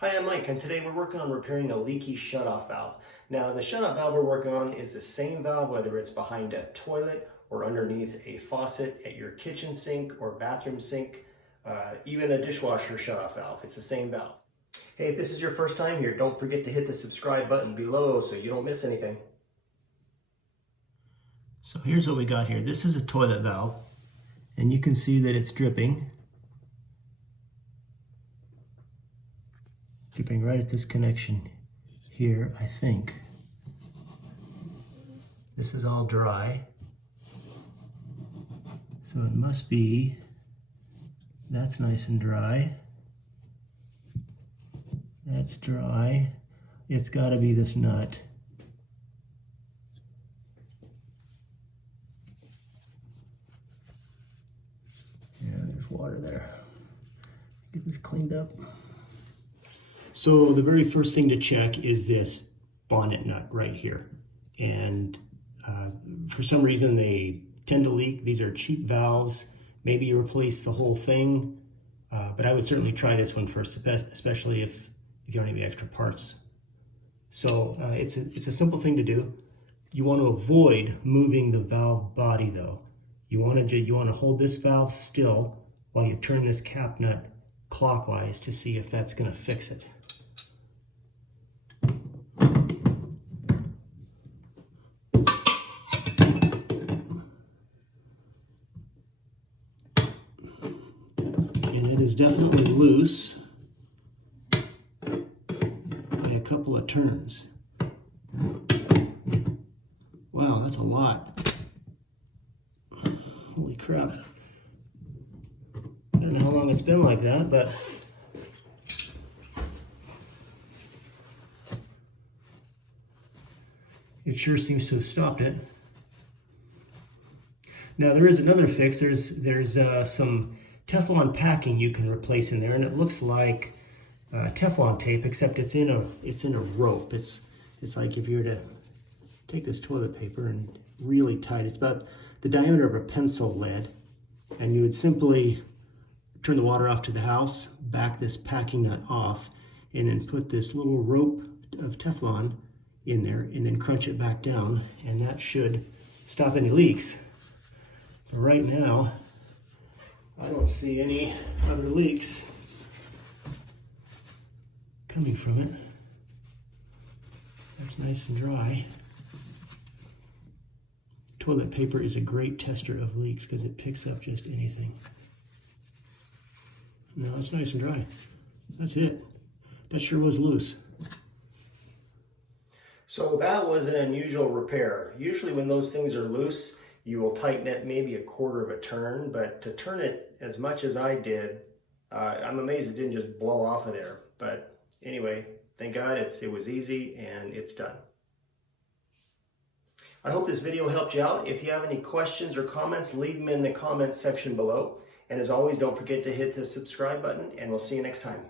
Hi, I'm Mike, and today we're working on repairing a leaky shutoff valve. Now, the shutoff valve we're working on is the same valve whether it's behind a toilet or underneath a faucet at your kitchen sink or bathroom sink, even a dishwasher shutoff valve. It's the same valve. Hey, if this is your first time here, don't forget to hit the subscribe button below so you don't miss anything. So here's what we got here. This is a toilet valve, and you can see that it's dripping. Dripping right at this connection here, I think. This is all dry. So it must be, that's nice and dry. That's dry. It's gotta be this nut. Yeah, there's water there. Get this cleaned up. So the very first thing to check is this bonnet nut right here. And for some reason they tend to leak. These are cheap valves. Maybe you replace the whole thing, but I would certainly try this one first, especially if you don't have any extra parts. So it's a simple thing to do. You want to avoid moving the valve body though. You want to hold this valve still while you turn this cap nut clockwise to see if that's going to fix it. And it is definitely loose by a couple of turns. Wow, that's a lot. Holy crap. I don't know how long it's been like that, but it sure seems to have stopped it. Now there is another fix. There's some Teflon packing you can replace in there, and it looks like Teflon tape, except it's in a rope. It's like if you were to take this toilet paper and really tight, it's about the diameter of a pencil lead, and you would simply turn the water off to the house, back this packing nut off, and then put this little rope of Teflon in there, and then crunch it back down, and that should stop any leaks. But right now, I don't see any other leaks coming from it. That's nice and dry. Toilet paper is a great tester of leaks because it picks up just anything. No, it's nice and dry. That's it. That sure was loose. So that was an unusual repair. Usually when those things are loose, you will tighten it maybe a quarter of a turn, but to turn it as much as I did, I'm amazed it didn't just blow off of there. But anyway, thank God it was easy and it's done. I hope this video helped you out. If you have any questions or comments, leave them in the comments section below. And as always, don't forget to hit the subscribe button, and we'll see you next time.